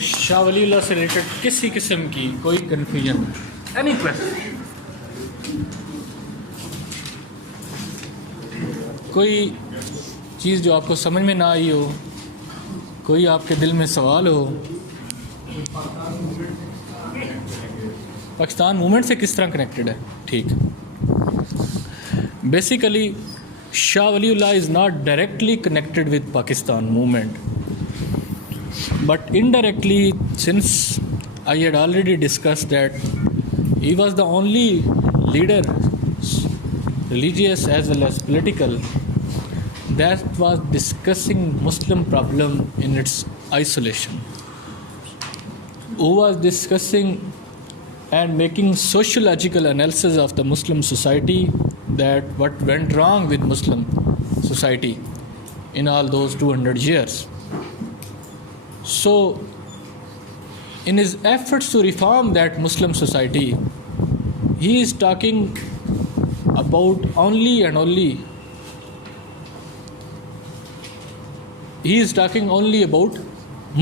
شاہ ولی اللہ سے ریلیٹڈ کسی قسم کی کوئی کنفیوژن، اینی کویسچن، کوئی چیز جو آپ کو سمجھ میں نہ آئی ہو، کوئی آپ کے دل میں سوال ہو، پاکستان موومنٹ سے کس طرح کنیکٹڈ ہے؟ ٹھیک، basically Shah Wali Allah is not directly connected with Pakistan movement, but indirectly, since I had already discussed that he was the only leader, religious as well as political, that was discussing Muslim problem in its isolation, who was discussing and making sociological analysis of the Muslim society, that what went wrong with Muslim society in all those 200 years. So, in his efforts to reform that Muslim society, he is talking about only about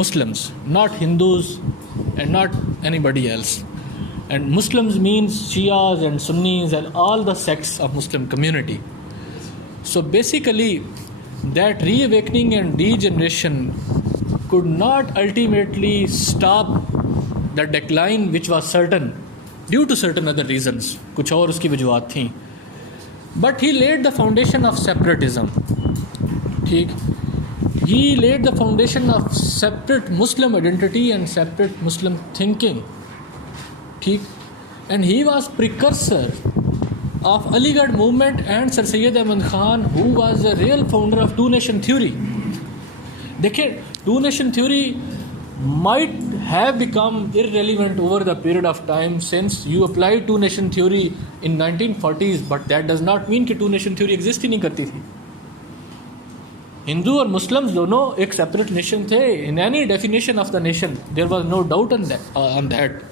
Muslims, not Hindus and not anybody else. And Muslims means Shias and Sunnis and all the sects of Muslim community. So basically, that reawakening and degeneration could not ultimately stop the decline which was certain due to certain other reasons. کچھ اور اس کی وجوہات تھیں. But he laid the foundation of separatism. ٹھیک، he laid the foundation of separate Muslim identity and separate Muslim thinking. ٹھیک، and he was precursor of Aligarh movement and Sir Syed Ahmad Khan, who was a real founder of two-nation theory. دیکھیں، two nation theory might have become irrelevant over the period of time since you applied two nation theory in 1940s, but that does not mean کہ two nation theory exist ہی نہیں کرتی تھی. ہندو اور مسلم دونوں ایک separate nation تھے. In any definition of the nation there was no doubt on that.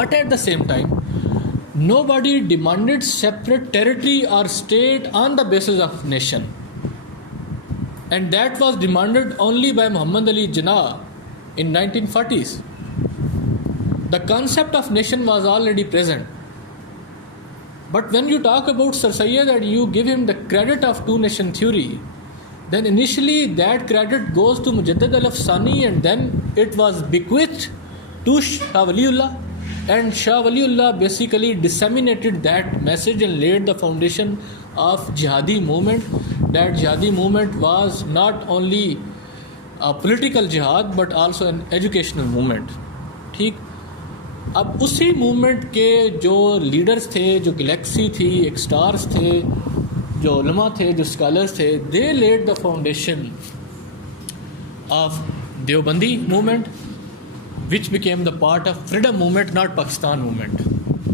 But at the same time, nobody demanded separate territory or state on the basis of nation. And that was demanded only by Muhammad Ali Jinnah in 1940s. The concept of nation was already present. But when you talk about Sir Syed and you give him the credit of two-nation theory, then initially that credit goes to Mujaddid al-Afsani, and then it was bequeathed to Shah Waliullah. And Shah Waliullah basically disseminated that message and laid the foundation of jihadi movement. That jihadi movement was not only a political jihad but also an educational movement. ٹھیک، اب اسی movement کے جو leaders تھے، جو Galaxy تھی، ایک stars تھے، جو علماء تھے، جو اسکالرز تھے، they laid the foundation of Deobandi movement, which became the part of freedom movement, not Pakistan movement,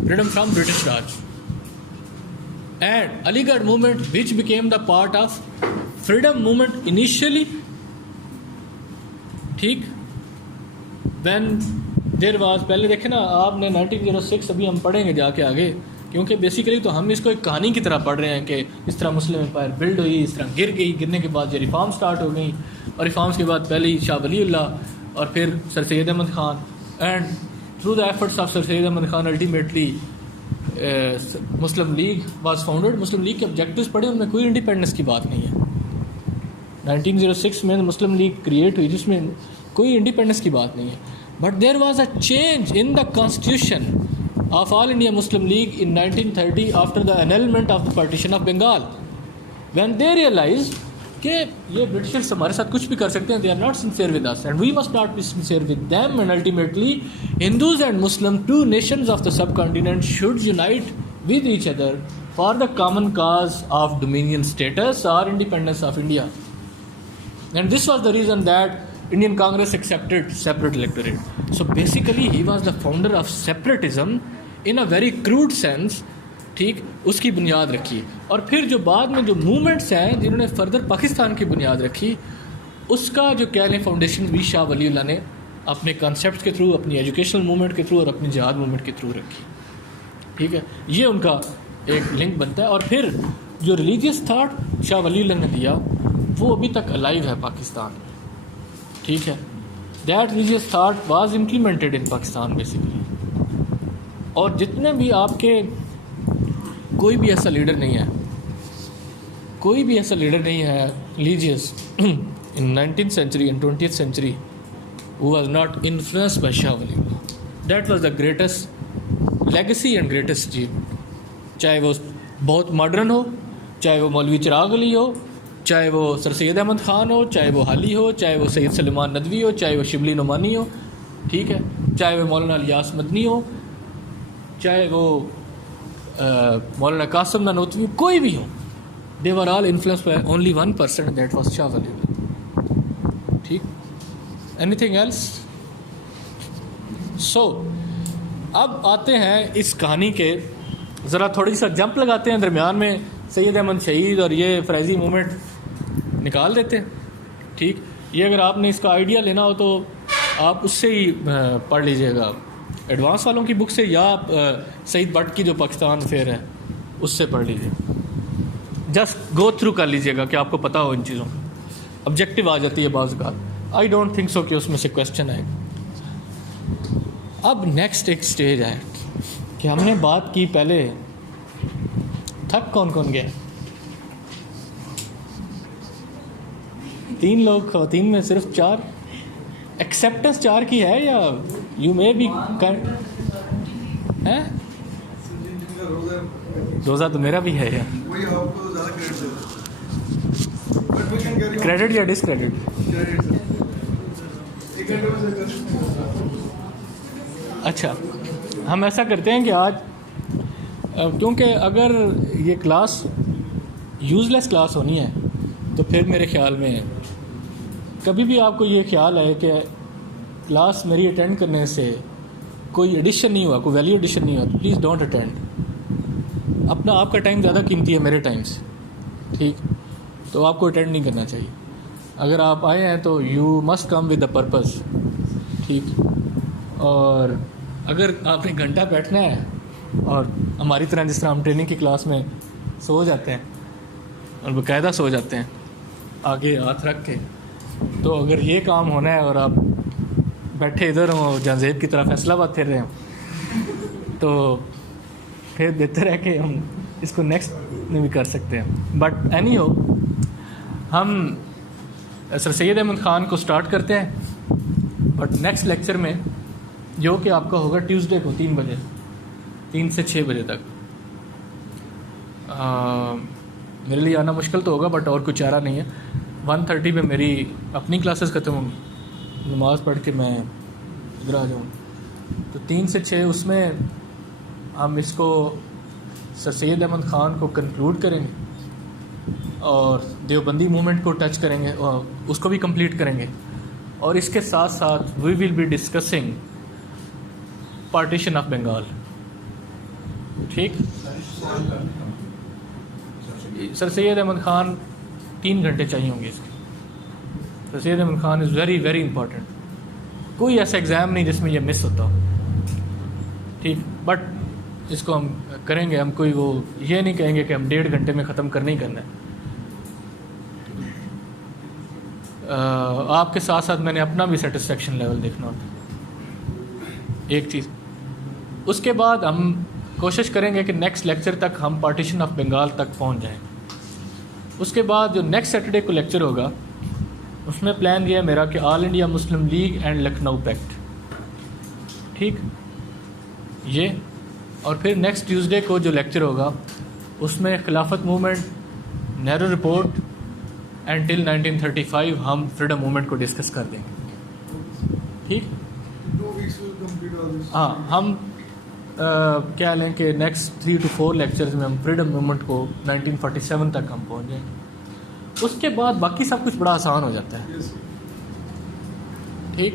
freedom from British Raj. And Aligarh movement, which became the part of freedom movement initially. ٹھیک، when there was، پہلے دیکھیں نا آپ نے 1906 ابھی ہم پڑھیں گے جا کے آگے، کیونکہ بیسیکلی تو ہم اس کو ایک کہانی کی طرح پڑھ رہے ہیں کہ اس طرح مسلم امپائر بلڈ ہوئی، اس طرح گر گئی، گرنے کے بعد یہ ریفارم سٹارٹ ہو گئی، اور ریفارمس کے بعد پہلے ہی شاہ ولی اللہ اور پھر sir Syed Ahmad Khan, and through the efforts of sir Syed Ahmad Khan ultimately Muslim League was founded. Muslim League کے آبجیکٹیوز پڑھے، ان میں کوئی انڈیپینڈنس کی بات نہیں ہے. 1906 میں مسلم لیگ کریٹ ہوئی جس میں کوئی انڈیپینڈنس کی بات نہیں ہے. But there was a change in the constitution of All India Muslim League in 1930 after the annulment of the partition of Bengal, when they realize کہ یہ برٹشرس ہمارے ساتھ کچھ بھی کر سکتے ہیں، they are not sincere with us and we must not be sincere with them, and ultimately Hindus and Muslim, two nations of the subcontinent, should unite with each other for the common cause of dominion status اور independence of India. And this was the reason that Indian Congress accepted separate electorate. So basically he was the founder of separatism in a very crude sense. ٹھیک، اس کی بنیاد رکھی. اور پھر جو بعد میں جو موومنٹس ہیں جنہوں نے فردر پاکستان کی بنیاد رکھی، اس کا جو کہہ لیں فاؤنڈیشن بھی شاہ ولی اللہ نے اپنے کانسیپٹ کے تھرو، اپنی ایجوکیشنل موومنٹ کے تھرو اور اپنی جہاد موومنٹ کے تھرو رکھی. ٹھیک ہے، یہ ان کا ایک لنک بنتا ہے. اور پھر جو ریلیجیس تھاٹ شاہ ولی اللہ نے دیا وہ ابھی تک الائیو ہے پاکستان میں. ٹھیک ہے. That religious thought was implemented in Pakistan basically. اور جتنے بھی آپ کے کوئی بھی ایسا لیڈر نہیں ہے religious in 19th century and 20th century who was not influenced by Shah Wali Allah. That was the greatest legacy and greatest achievement. چاہے وہ بہت ماڈرن ہو, چاہے وہ مولوی چراغ علی ہو, چاہے وہ سر سید احمد خان ہو, چاہے وہ حالی ہو, چاہے وہ سید سلیمان ندوی ہو, چاہے وہ شبلی نعمانی ہو, ٹھیک ہے, چاہے وہ مولانا الیاس مدنی ہو, چاہے وہ مولانا قاسم نانوتوی, کوئی بھی ہو, they were all influenced by only one person, that was Shah Wali Allah. ٹھیک. Any else. سو اب آتے ہیں اس کہانی کے, ذرا تھوڑی سا جمپ لگاتے ہیں درمیان میں, سید احمد شہید اور یہ فرائضی موومنٹ نکال دیتے ہیں. ٹھیک. یہ اگر آپ نے اس کا آئیڈیا لینا ہو تو آپ اس سے ہی پڑھ لیجئے گا, ایڈوانس والوں کی بک سے, یا آپ سعید بٹ کی جو پاکستان فیئر ہے اس سے پڑھ لیجیے. جسٹ گو تھرو کر لیجیے گا کہ آپ کو پتہ ہو ان چیزوں کا. آبجیکٹیو آ جاتی ہے بعض اوقات. آئی ڈونٹ تھنک سو کہ اس میں سے کویسچن آئے. اب نیکسٹ ایک اسٹیج ہے کہ ہم نے بات کی پہلے, تھک کون کون گیا؟ 3 لوگ, خواتین میں صرف 4. ایکسیپٹنس 4 کی ہے, یا یو مے بی روزہ تو میرا بھی ہے یار. کریڈٹ یا ڈس کریڈٹ؟ اچھا, ہم ایسا کرتے ہیں کہ آج, کیونکہ اگر یہ کلاس یوز لیس کلاس ہونی ہے تو پھر میرے خیال میں کبھی بھی آپ کو یہ خیال ہے کہ کلاس میری اٹینڈ کرنے سے کوئی ایڈیشن نہیں ہوا, کوئی ویلیو ایڈیشن نہیں ہوا, تو پلیز ڈونٹ اٹینڈ. اپنا آپ کا ٹائم زیادہ قیمتی ہے میرے ٹائم سے. ٹھیک. تو آپ کو اٹینڈ نہیں کرنا چاہیے. اگر آپ آئے ہیں تو you must come with the purpose. ٹھیک. اور اگر آپ نے گھنٹہ بیٹھنا ہے اور ہماری طرح جس طرح ہم ٹریننگ کی کلاس میں سو جاتے ہیں اور باقاعدہ سو جاتے ہیں آگے ہاتھ رکھ کے, تو اگر یہ کام ہونا ہے اور آپ بیٹھے ادھر ہوں, جہانزیب کی طرف فیصلہ آباد پھر رہے ہوں, تو پھر بہتر ہے کہ ہم اس کو نیکسٹ میں بھی کر سکتے ہیں. بٹ اینی ہو, ہم سر سید احمد خان کو سٹارٹ کرتے ہیں. بٹ نیکسٹ لیکچر میں, جو کہ آپ کا ہوگا ٹیوزڈے کو 3 بجے, 3 سے 6 بجے تک. میرے لیے آنا مشکل تو ہوگا, بٹ اور کوئی چارہ نہیں ہے. 1:30 پہ میری اپنی کلاسز ختم ہوں گی, نماز پڑھ کے میں ادھر آ جاؤں. تو 3 سے 6 اس میں ہم اس کو سر سید احمد خان کو کنکلوڈ کریں گے اور دیوبندی موومنٹ کو ٹچ کریں گے, اور اس کو بھی کمپلیٹ کریں گے. اور اس کے ساتھ ساتھ we will be discussing partition of Bengal. ٹھیک. سر سید احمد خان 3 گھنٹے چاہیے ہوں گے اس کے. Sir Syed Ahmad Khan is very very important. کوئی ایسا ایگزام نہیں جس میں یہ مس ہوتا ہو. ٹھیک. بٹ اس کو ہم کریں گے. ہم کوئی وہ یہ نہیں کہیں گے کہ ہم 1.5 گھنٹے میں ختم کرنا ہی کرنا ہے. آپ کے ساتھ ساتھ میں نے اپنا بھی سیٹسفیکشن لیول دیکھنا ہوتا ایک چیز. اس کے بعد ہم کوشش کریں گے کہ نیکسٹ لیکچر تک ہم پارٹیشن آف بنگال تک پہنچ جائیں. اس کے بعد جو نیکسٹ سیٹرڈے کو لیکچر ہوگا اس میں پلان یہ ہے میرا کہ آل انڈیا مسلم لیگ اینڈ لکھنؤ پیکٹ. ٹھیک. یہ اور پھر نیکسٹ ٹیوزڈے کو جو لیکچر ہوگا اس میں خلافت movement, Nehru report and till 1935 ہم فریڈم موومنٹ کو ڈسکس کر دیں گے. ٹھیک. ہاں, ہم کیا لیں کہ نیکسٹ 3 to 4 لیکچرز میں ہم فریڈم موومنٹ کو 1947 تک ہم پہنچ جائیں گے. اس کے بعد باقی سب کچھ بڑا آسان ہو جاتا ہے. ٹھیک.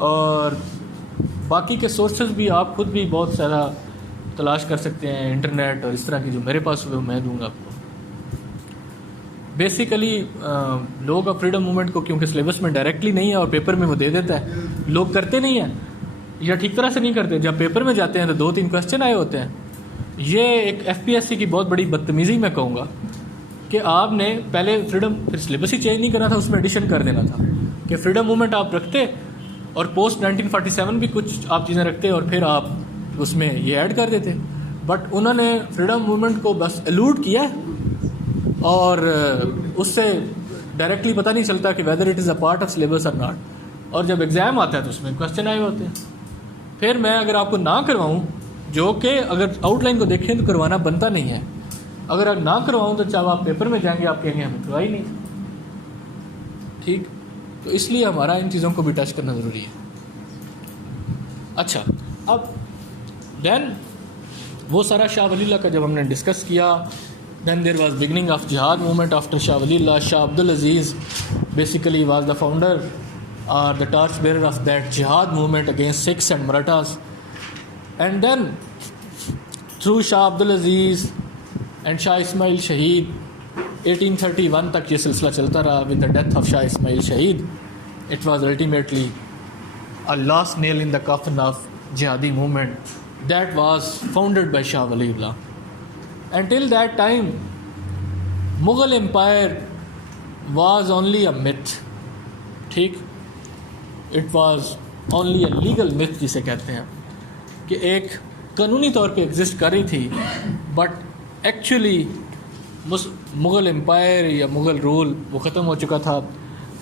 اور باقی کے سورسز بھی آپ خود بھی بہت زیادہ تلاش کر سکتے ہیں, انٹرنیٹ اور اس طرح کی جو میرے پاس ہوئے میں دوں گا آپ کو. بیسیکلی لوگ اب فریڈم موومنٹ کو کیونکہ سلیبس میں ڈائریکٹلی نہیں ہے اور پیپر میں وہ دے دیتا ہے, لوگ کرتے نہیں ہیں یا ٹھیک طرح سے نہیں کرتے. جب پیپر میں جاتے ہیں تو 2-3 کویسچن آئے ہوتے ہیں. یہ ایک FPSC کی بہت بڑی بدتمیزی میں کہوں گا کہ آپ نے پہلے فریڈم پھر سلیبس ہی چینج نہیں کرنا تھا, اس میں ایڈیشن کر دینا تھا کہ فریڈم موومنٹ آپ رکھتے اور پوسٹ 1947 بھی کچھ آپ چیزیں رکھتے اور پھر آپ اس میں یہ ایڈ کر دیتے. بٹ انہوں نے فریڈم موومنٹ کو بس الوڈ کیا اور اس سے ڈائریکٹلی پتہ نہیں چلتا کہ whether it is a part of syllabus اور ناٹ, اور جب ایگزام آتا ہے تو اس میں کوشچن آئے ہوتے ہیں. پھر میں اگر آپ کو نہ کرواؤں, جو کہ اگر آؤٹ لائن کو دیکھیں تو کروانا بنتا نہیں ہے, اگر آپ نہ کرواؤں تو چاہے آپ پیپر میں جائیں گے آپ کہیں گے ہمیں کروائی نہیں. ٹھیک, تو اس لیے ہمارا ان چیزوں کو بھی ٹچ کرنا ضروری ہے. اچھا, اب دین وہ سارا شاہ ولی اللہ کا جب ہم نے ڈسکس کیا, دین دیر واز بگننگ آف جہاد movement after Shah Wali Allah. Shah Abdul Aziz basically was the founder or the torch bearer of that jihad movement against Sikhs and Marathas. And then through Shah Abdul Aziz and Shah Ismail Shaheed 1831 tak ye silsila chalta raha. With the death of Shah Ismail Shaheed, it was ultimately a last nail in the coffin of jihadi movement that was founded by Shah Waliullah. Until that time, Mughal Empire was only a myth. ٹھیک, it was only a legal myth جسے کہتے ہیں, کہ ایک قانونی طور پہ exist کر رہی تھی, بٹ ایکچولی مغل امپائر یا مغل رول وہ ختم ہو چکا تھا.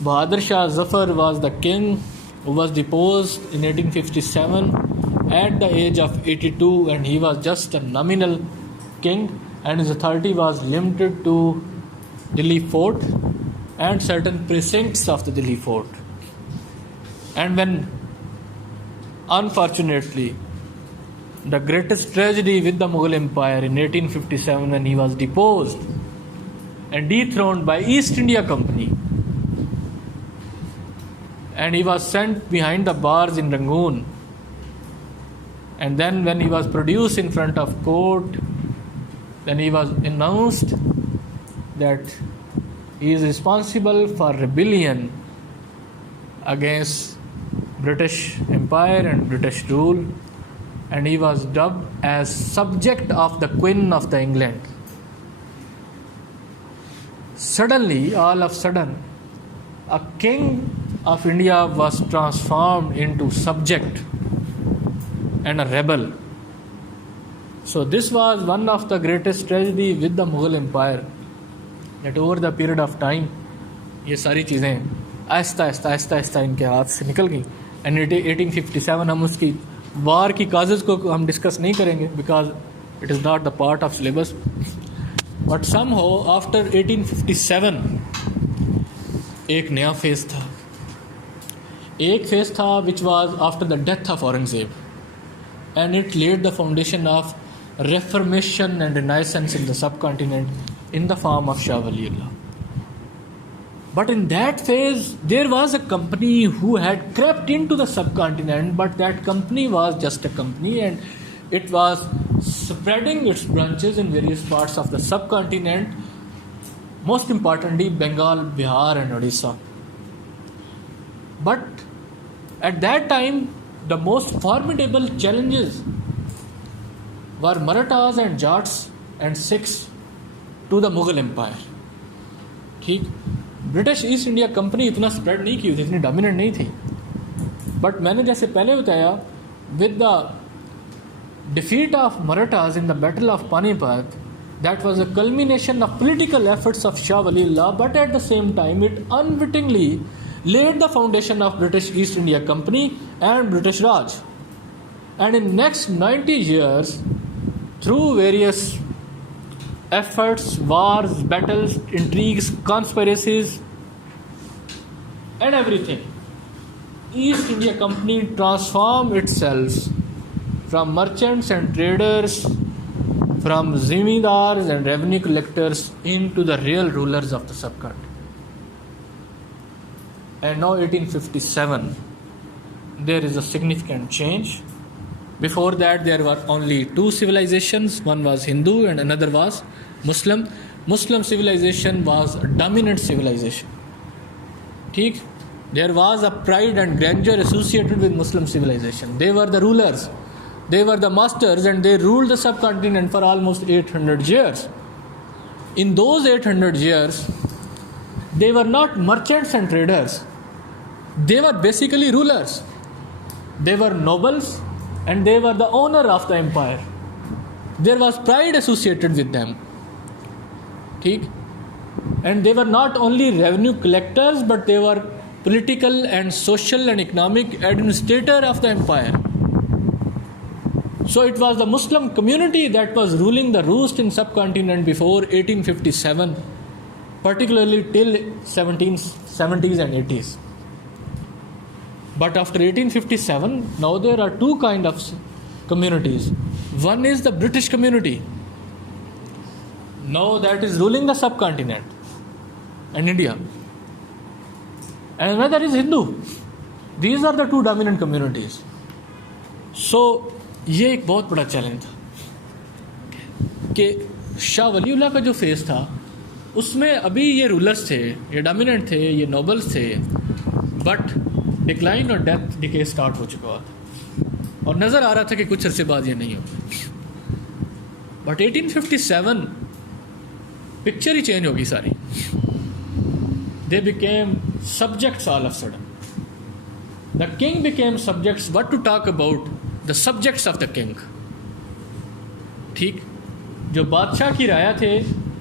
Bahadur Shah Zafar was the king who was deposed in 1857 at the age of 82, and he was just a nominal king, and his authority was limited to Delhi fort and certain precincts of the Delhi fort. And when, unfortunately, the greatest tragedy with the Mughal Empire in 1857, when he was deposed and dethroned by East India Company, and he was sent behind the bars in Rangoon, and then when he was produced in front of court, then he was announced that he is responsible for rebellion against British Empire and British rule, and he was dubbed as subject of the Queen of the England. Suddenly, all of a sudden, a king of India was transformed into subject and a rebel. So this was one of the greatest tragedy with the Mughal Empire, that over the period of time یہ ساری چیزیں آہستہ آہستہ ان کے ہاتھ سے نکل گئیں. اینڈ 1857 ہم اس کی وار کی کازز کو ہم ڈسکس نہیں کریں گے because it is not the part of syllabus. But some who after 1857 ایک نیا فیز تھا. ایک فیز تھا which was after the death of Aurangzeb, and it lead the foundation of reformation and renaissance in the sub continent in the form of Shah Waliullah. But in that phase, there was a company who had crept into the subcontinent, but that company was just a company, and it was spreading its branches in various parts of the subcontinent, most importantly Bengal, Bihar and Odisha. But at that time, the most formidable challenges were Marathas and Jats and Sikhs to the Mughal Empire. ٹھیک, British East India company اتنا spread نہیں کی ہوئی تھی, اتنی dominant نہیں تھی. But میں نے جیسے پہلے بتایا, with the defeat of Marathas in the battle of Panipat, that was a culmination of political efforts of Shah Wali Allah, but at the same time it unknowingly laid the foundation of British East India Company and British Raj. And in next 90 years, through various efforts, wars, battles, intrigues, conspiracies and everything, East India Company transformed itself from merchants and traders, from zimindars and revenue collectors into the real rulers of the subcontinent. And now 1857, there is a significant change. Before that, there were only two civilizations. One was Hindu and another was Muslim. Muslim civilization was a dominant civilization. Theek? There was a pride and grandeur associated with Muslim civilization. They were the rulers. They were the masters, and they ruled the subcontinent for almost 800 years. in those 800 years, they were not merchants and traders. They were basically rulers. They were nobles and they were the owner of the empire. There was pride associated with them. ठीक? And they were not only revenue collectors, but they were political and social and economic administrator of the empire. So it was the Muslim community that was ruling the roost in subcontinent before 1857, particularly till 1770s and 80s. But after 1857, now there are two kinds of communities. One is the British community. Now that is ruling the subcontinent and India. And another is Hindu. These are the two dominant communities. So یہ ایک بہت بڑا challenge تھا کہ شاہ ولی اللہ کا جو phase تھا اس میں ابھی یہ رولرز تھے, یہ ڈومیننٹ تھے, یہ نوبلز تھے, بٹ ڈکلائن اور ڈیتھ ڈکے سٹارٹ ہو چکا تھا اور نظر آ رہا تھا کہ کچھ عرصے بعد یہ نہیں ہوگا. بٹ 1857 پکچر ہی چینج ہوگی ساری. They became subjects all of sudden. The king became subjects. What to talk about the subjects of the king. ٹھیک, جو بادشاہ کی رایا تھے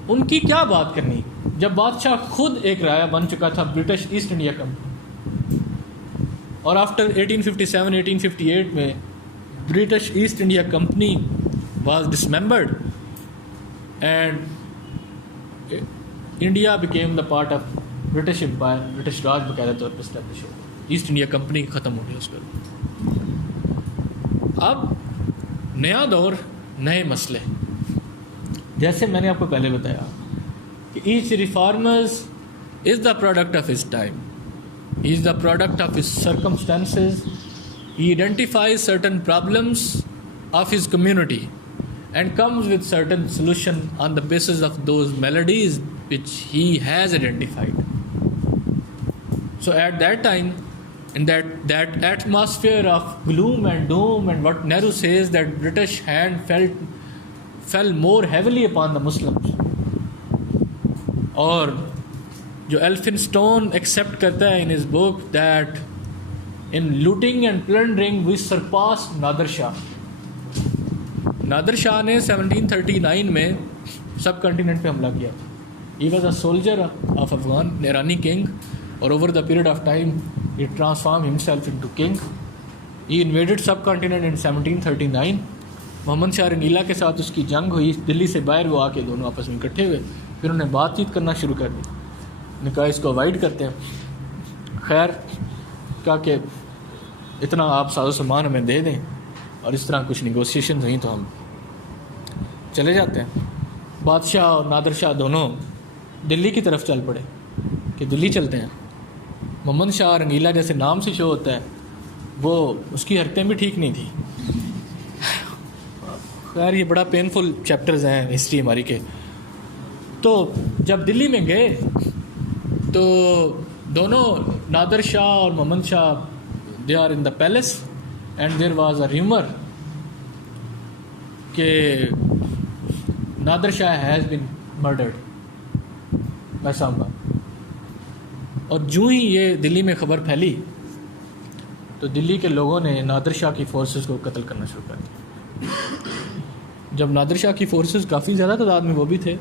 ان کی کیا بات کرنی جب بادشاہ خود ایک رایا بن چکا تھا برٹش ایسٹ انڈیا کمپنی. اور آفٹر 1857-1858 میں British East India Company was dismembered and India became the part of British empire. British Raj باقاعدہ طور پر اسٹیبلش ہو گیا, ایسٹ انڈیا کمپنی ختم ہو گئی اس پر. اب نیا دور, نئے مسئلے. جیسے میں نے آپ کو پہلے بتایا کہ each reformers is the product of his time, he is the product of his circumstances, he identifies certain problems of his community and comes with certain solution on the basis of those maladies which he has identified. So at that time, in that atmosphere of gloom and doom, and what Nehru says that British hand fell more heavily upon the Muslims. اور جو Elphinstone accept کرتا ہے in his book that in looting and plundering we surpassed نادر شاہ. نادر شاہ نے 1739 میں سب کنٹیننٹ پہ حملہ کیا. He was a soldier of Afghan, Irani king, or over the period of time he transformed himself into king. He invaded subcontinent in 1739. Muhammad Shah رنگیلا کے ساتھ اس کی جنگ ہوئی. دلی سے باہر وہ آ کے دونوں آپس میں اکٹھے ہوئے, پھر انہوں نے بات چیت کرنا شروع کر دی. نے کہا اس کو اوائڈ کرتے ہیں. خیر کہا کہ اتنا آپ ساز و سامان ہمیں دے دیں اور اس طرح کچھ نیگوسیشن ہوئیں تو ہم چلے جاتے ہیں. بادشاہ اور نادر شاہ دونوں دلی کی طرف چل پڑے کہ دلی چلتے ہیں. محمد شاہ رنگیلا جیسے نام سے شو ہوتا ہے, وہ اس کی حرکتیں بھی ٹھیک نہیں تھیں. خیر یہ بڑا پینفل چیپٹرز ہیں ہسٹری ہماری کے. تو جب دلی میں گئے تو دونوں نادر شاہ اور Muhammad Shah they are in the palace and there was a rumour کہ Nadir Shah has been murdered by someone. اور جو ہی یہ دلی میں خبر پھیلی تو دلی کے لوگوں نے نادر شاہ کی فورسز کو قتل کرنا شروع کر دیا. جب نادر شاہ کی فورسز کافی زیادہ تعداد میں وہ بھی تھے,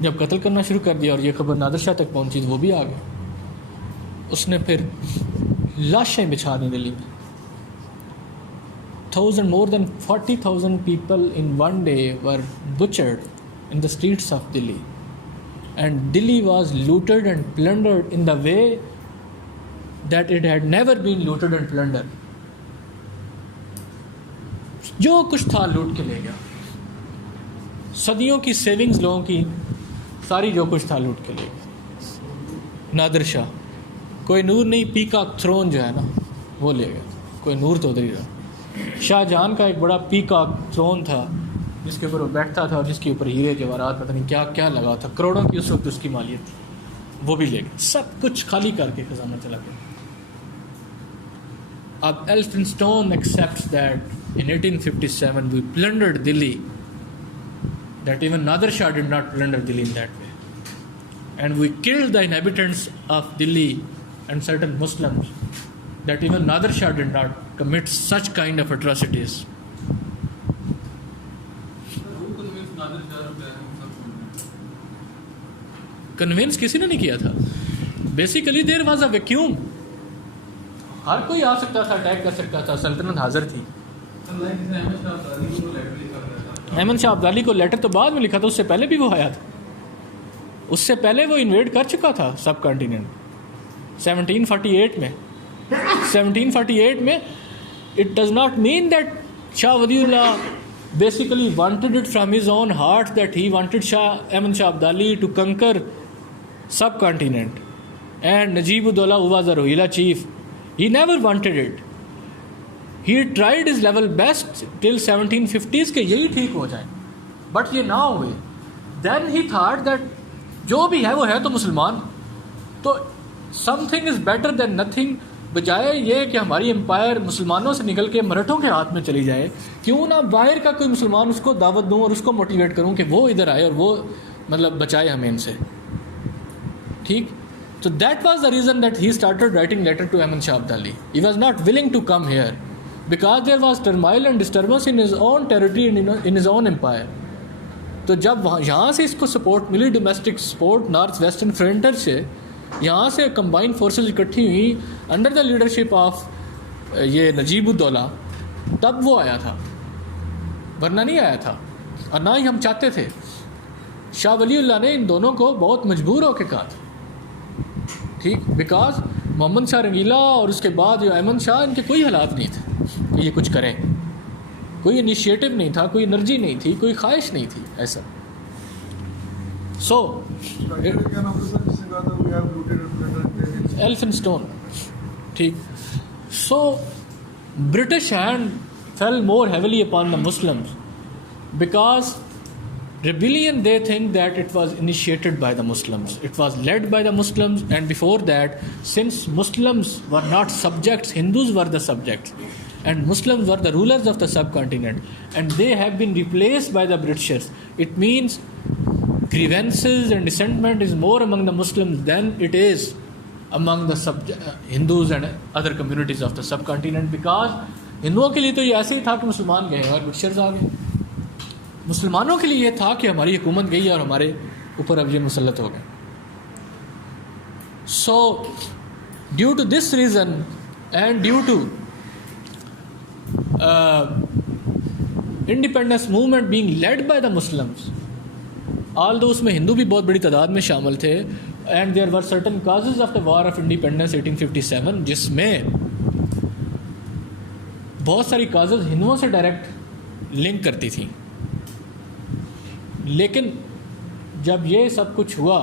جب قتل کرنا شروع کر دیا اور یہ خبر نادر شاہ تک پہنچی تو وہ بھی آ گئے. اس نے پھر لاشیں بچھا دیں دلی میں. more than 40,000 people in one day were butchered in the streets of Delhi. And Delhi was looted and plundered in the way that it had never been looted and plundered. جو کچھ تھا لوٹ کے لے گیا. صدیوں کی سیونگز لوگوں کی ساری جو کچھ تھا لوٹ کے لے گیا. نادر شاہ کوئی نور نہیں, پیکاک تھرون جو ہے نا وہ لے گیا. کوئی نور تو ادھر ہی رہا. شاہ جہان کا ایک بڑا پیکاک تھرون تھا جس کے اوپر وہ بیٹھتا تھا اور جس کے اوپر ہیرے جواہرات پتہ نہیں کیا کیا لگا تھا, کروڑوں کی اس وقت اس کی مالیت تھی, وہ بھی لے گئے. سب کچھ خالی کر کے خزانہ چلا گیا. اب Elphinstone accepts that in 1857 we plundered Delhi that even Nader Shah did not plunder Delhi in that way. And we killed the inhabitants of Delhi and certain Muslims, that even Nader Shah did not commit such kind of atrocities. Convince کسی نے نہیں کیا تھا. Basically there was a vacuum. ہر کوئی آ سکتا تھا, اٹیک کر سکتا تھا, سلطنت حاضر تھی. احمد شاہ عبدالی کو لیٹر تو بعد میں لکھا تھا, اس سے پہلے بھی وہ آیا تھا. اس سے پہلے وہ انویڈ کر چکا تھا سب کانٹیننٹ 1748 میں. 1748 میں it does not mean that Shah Wali Allah basically wanted it from his own heart, that he wanted Ahmad Shah Abdali to conquer subcontinent, and Najib-ud-Dawla, who was the Rohilla chief, he never wanted it. He tried his level best till 1750s کہ یہی ٹھیک ہو جائے, but یہ نہ ہوئے. Then he thought that جو بھی ہے وہ ہے تو مسلمان, تو something is better than nothing. بجائے یہ کہ ہماری امپائر مسلمانوں سے نکل کے مرہٹوں کے ہاتھ میں چلی جائے, کیوں نہ باہر کا کوئی مسلمان اس کو دعوت دوں اور اس کو موٹیویٹ کروں کہ وہ ادھر آئے اور وہ مطلب بچائے ہمیں ان سے. ٹھیک, تو that was the reason that he started writing letter to Ahmad Shah Abdali. He was not willing to come here because there was turmoil and disturbance in his own territory in his own empire. تو جب یہاں سے اس کو support ملی, domestic support north western frontier سے, یہاں سے کمبائن فورسز اکٹھی ہوئی انڈر دا لیڈرشپ آف یہ نجیب الدولہ, تب وہ آیا تھا, ورنہ نہیں آیا تھا. اور نہ ہی ہم چاہتے تھے. شاہ ولی اللہ نے ان دونوں کو بہت مجبور ہو کے کہا تھا. ٹھیک, بیکاز محمد شاہ رنگیلا اور اس کے بعد جو احمد شاہ, ان کے کوئی حالات نہیں تھے کہ یہ کچھ کریں. کوئی انیشیٹو نہیں تھا, کوئی انرجی نہیں تھی, کوئی خواہش نہیں تھی ایسا. سو Elphinstone. ٹھیک, so British hand fell more heavily upon the Muslims because rebellion, they think that it was initiated by the Muslims, it was led by the Muslims, and before that, since Muslims were not subjects, Hindus were the subjects, and Muslims were the rulers of the subcontinent, and they have been replaced by the Britishers. It means grievances and resentment is more among the Muslims than it is among the Hindus and other communities of the subcontinent, because ہندوؤں کے لیے تو یہ ایسے ہی تھا کہ مسلمان گئے اور برٹشرز آ گئے. مسلمانوں کے لیے یہ تھا کہ ہماری حکومت گئی اور ہمارے اوپر اب یہ مسلط ہو گئے. So due to this reason and due to independence movement being led by the Muslims, although اس میں ہندو بھی بہت بڑی تعداد میں شامل تھے, and there were certain causes of the war of independence 1857, جس میں بہت ساری کازز ہندوؤں سے ڈائریکٹ لنک کرتی تھیں. لیکن جب یہ سب کچھ ہوا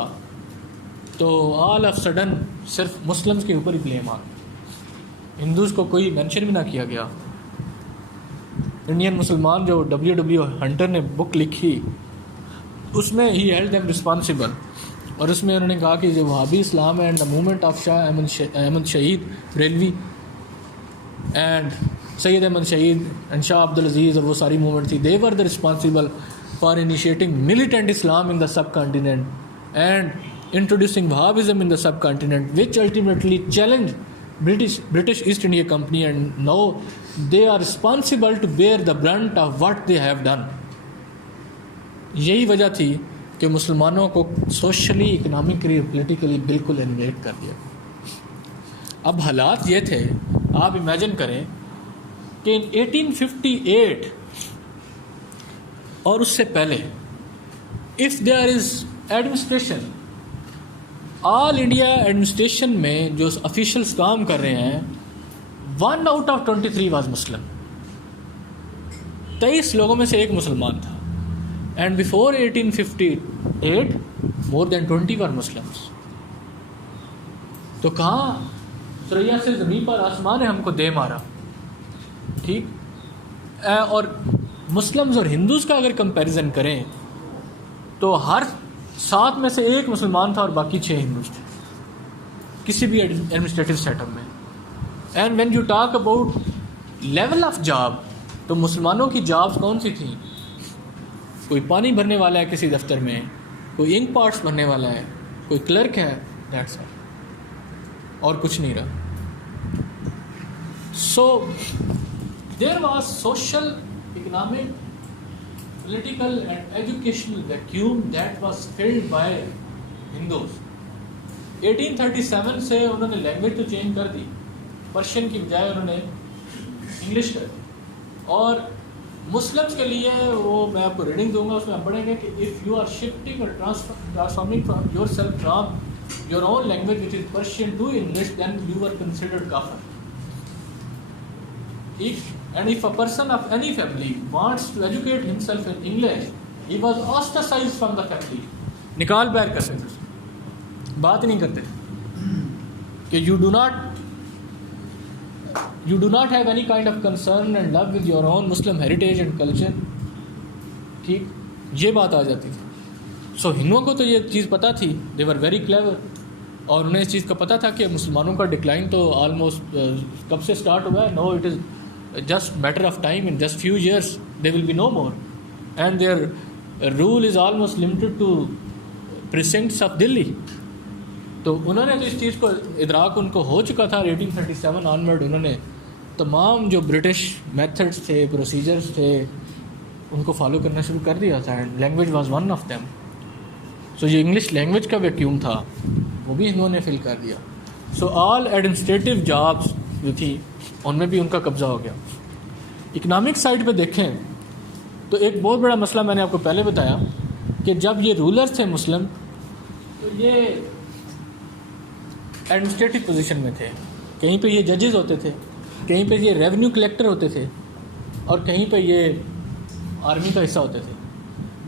تو آل آف سڈن صرف مسلمس کے اوپر ہی بلیم آ گیا, ہندوز کو کوئی مینشن بھی نہ کیا گیا. انڈین مسلمان جو W ہنٹر نے بک لکھی, اس میں ہی ہیلڈ دیم رسپانسبل, اور اس میں انہوں نے کہا کہ جو وہابی اسلام ہے اینڈ دا موومنٹ آف شاہ احمد شہید بریلوی اینڈ سید احمد شہید اینڈ شاہ عبدالعزیز, اور وہ ساری موومنٹ تھی, they were the responsible for initiating militant Islam in the subcontinent and introducing Wahhabism in the subcontinent, which ultimately challenge British East India Company, and now they are responsible to bear the brunt of what they have done. یہی وجہ تھی کہ مسلمانوں کو socially, economically, politically بالکل invite کر دیا. اب حالات یہ تھے, آپ امیجن کریں کہ 1858 اور اس سے پہلے, if there is administration, all India administration میں جو آفیشلس کام کر رہے ہیں, 1 out of 23 واز مسلم. 23 لوگوں میں سے ایک مسلمان تھا. And before 1858 more than 20 were Muslims. تو کہاں سریا سے زمین پر آسمان نے ہم کو دے مارا. ٹھیک, اور مسلمز اور ہندوز کا اگر کمپیریزن کریں تو ہر 7 میں سے ایک مسلمان تھا اور باقی 6 ہندوز تھے کسی بھی ایڈمنسٹریٹو سیٹ اپ میں. And when you talk about level of job, تو مسلمانوں کی جابس کون سی تھیں؟ کوئی پانی بھرنے والا ہے کسی دفتر میں, کوئی انک پارٹس بھرنے والا ہے, کوئی کلرک ہے, دیٹس آل, اور کچھ نہیں رہا. So there was social, economic, political and educational vacuum that was filled by Hindus. 1837 سے انہوں نے لینگویج تو چینج کر دی, پرشین کی بجائے انہوں نے انگلش کر دی. اور مسلمس کے لیے وہ میں آپ کو ریڈنگ دوں گا, اس میں آپ پڑھیں گے کہ اف یو آر شفٹنگ اور transforming from yourself from your own language which is Persian to English then you are considered کافر. if a person of any family wants to educate himself in English, he was ostracized from the family. نکال باہر کرتے تھے, بات نہیں کرتے کہ you do not have any kind of concern and love with your own Muslim heritage and culture. ٹھیک, یہ بات آ جاتی تھی. سو ہندوؤں کو تو یہ چیز پتہ تھی, they were very clever, اور انہیں اس چیز کا پتہ تھا کہ مسلمانوں کا ڈکلائن تو آلموسٹ کب سے اسٹارٹ ہوا ہے. No, it is just matter of time, in just few years there will be no more, and their rule is almost limited to precincts of Delhi. تو انہوں نے تو اس چیز کو ادراک ان کو ہو چکا تھا. 1837 آنورڈ انہوں نے تمام جو برٹش میتھڈس تھے, پروسیجرس تھے, ان کو فالو کرنا شروع کر دیا تھا, and language was one of them. So یہ انگلش لینگویج کا ویکیوم تھا وہ بھی ہندوؤں نے فل کر دیا. سو آل ایڈمنسٹریٹو جابس جو تھی ان میں بھی ان کا قبضہ ہو گیا. اکنامک سائڈ پہ دیکھیں تو ایک بہت بڑا مسئلہ میں نے آپ کو پہلے بتایا کہ جب یہ رولرز تھے مسلم, تو یہ ایڈمنسٹریٹو پوزیشن میں تھے. کہیں پہ یہ ججز ہوتے تھے, کہیں پہ یہ ریونیو کلیکٹر ہوتے تھے, اور کہیں پہ یہ آرمی کا حصہ ہوتے تھے.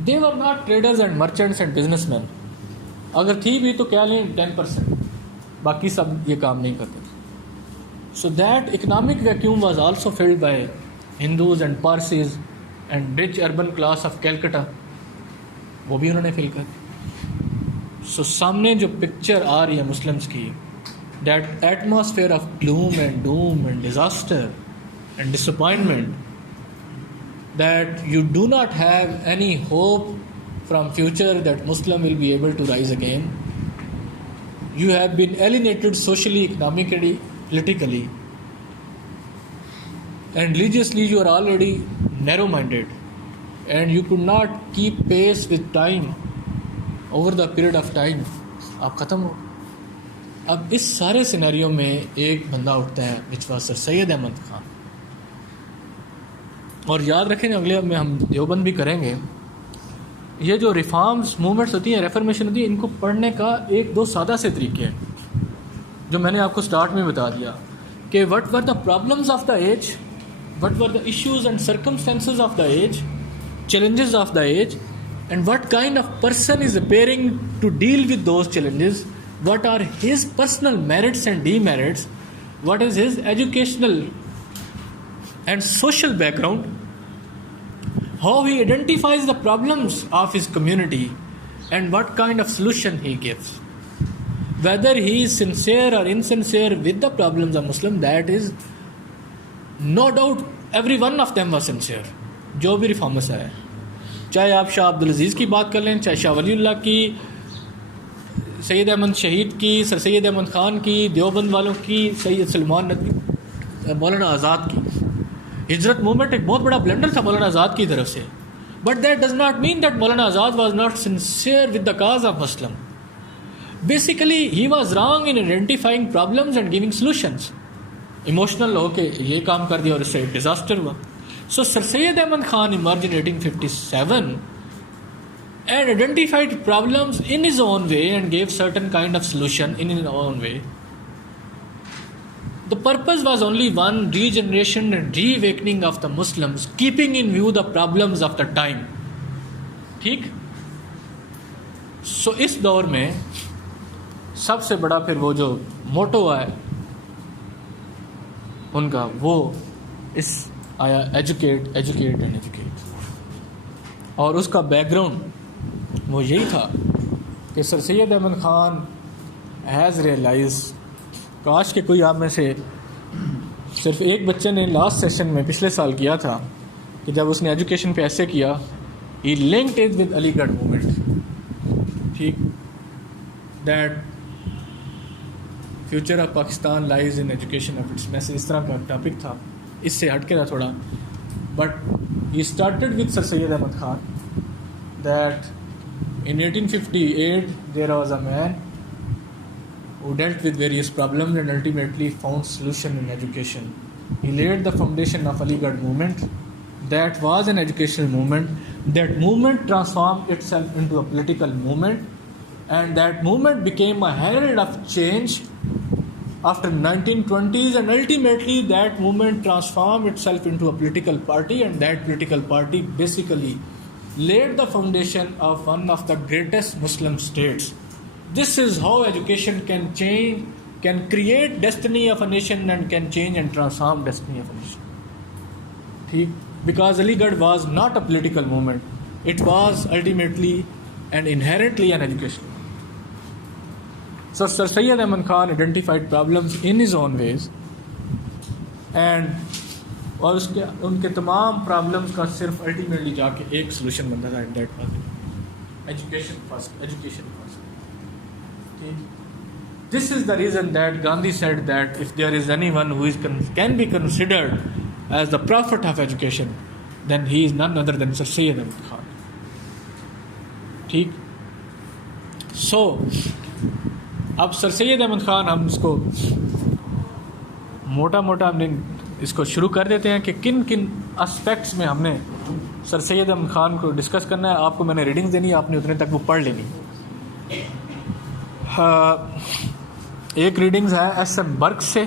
They were not traders and merchants and businessmen. اگر تھی بھی تو کیا لیں 10%, باقی سب یہ کام نہیں کرتے. So that economic vacuum was also filled by Hindus and Parsis and rich urban class of Calcutta. وہ بھی انہوں نے فل کر دی. سو سامنے جو پکچر آ رہی ہے مسلمس کی, that atmosphere of gloom and doom and disaster and disappointment, that you do not have any hope from future that Muslim will be able to rise again. You have been alienated socially, economically, politically, and religiously you are already narrow-minded, and you could not keep pace with time over the period of time. آپ ختم ہو. اب اس سارے scenario میں ایک بندہ اٹھتا ہے which was سر سید احمد خان. اور یاد رکھیں اگلے میں ہم دیوبند بھی کریں گے, یہ جو ریفارمز موومنٹس ہوتی ہیں, ریفارمیشن ہوتی ہے, ان کو پڑھنے کا ایک دو سادہ سے طریقے ہیں جو میں نے آپ کو سٹارٹ میں بتا دیا کہ what were the problems of the age, what were the issues and circumstances of the age, challenges of the age, and what kind of person is appearing to deal with those challenges, what are his personal merits and demerits, what is his educational and social background, how he identifies the problems of his community, and what kind of solution he gives. Whether he is sincere or insincere with the problems of Muslim, that is no doubt every one of them was sincere. جو بھی reformers ہے, چاہے آپ شاہ عبدالعزیز کی بات کر لیں, چاہے شاہ ولی اللہ کی, سید احمد شہید کی, سر سید احمد خان کی, دیوبند والوں کی, سید سلمان ندوی, مولانا آزاد کی. ہجرت موومنٹ ایک بہت بڑا بلنڈر تھا مولانا آزاد کی طرف سے, but that does not mean that Maulana Azad was not sincere with the cause of Muslim. Basically he was wrong in identifying problems and giving solutions. Emotional ہو کے یہ کام کر دیا اور اس سے ایک ڈیزاسٹر ہوا. So Sir Syed Ahmad Khan emerged in 1857 and identified problems in his own way and gave certain kind of solution in his own way. The purpose was only one: regeneration and reawakening of the Muslims, keeping in view the problems of the time. ٹھیک. So اس دور میں سب سے بڑا پھر وہ جو motto ہے ان کا, وہ اس آیا ایجوکیٹ اینڈ ایجوکیٹ. اور اس کا بیک گراؤنڈ وہ یہی تھا کہ سر سید احمد خان ہیز ریئلائز, کاش کہ کوئی آپ میں سے صرف ایک بچے نے لاسٹ سیشن میں پچھلے سال کیا تھا کہ جب اس نے ایجوکیشن پہ ایسے کیا He linked it with Aligarh movement. ٹھیک, that future of Pakistan lies in education of its message. اس طرح کا ٹاپک تھا, اس سے ہٹ کے تھا تھوڑا. But he started with Sir Syed Ahmad Khan that in 1858 there was a man who dealt with various problems and ultimately found solution in education. He laid the foundation of Aligarh movement. That was an educational movement. That movement transformed itself into a political movement, and that movement became a herald of change after 1920s, and ultimately that movement transformed itself into a political party, and that political party basically laid the foundation of one of the greatest Muslim states. This is how education can change, can create destiny of a nation, and can change and transform destiny of a nation. ٹھیک, because Aligarh was not a political movement. It was ultimately and inherently an educational movement. So Sir Syed Ahmad Khan identified problems in his own ways, and اور ان کے تمام problems کا صرف ultimately جا کے ایک solution بنتا تھا, and that was education first, education first. This is the reason that Gandhi said that if there is anyone who can be considered as the prophet of education, then he is none other than Sir Syed Ahmad Khan. ٹھیک, سو اب سر سید احمد خان, ہم اس کو موٹا موٹا ہم نے اس کو شروع کر دیتے ہیں کہ کن کن اسپیکٹس میں ہم نے سر سید احمد خان کو ڈسکس کرنا ہے. آپ کو میں نے ریڈنگز دینی ہے, آپ نے اتنے تک وہ پڑھ لینی. ایک ریڈنگز ہے ایس ایم برک سے,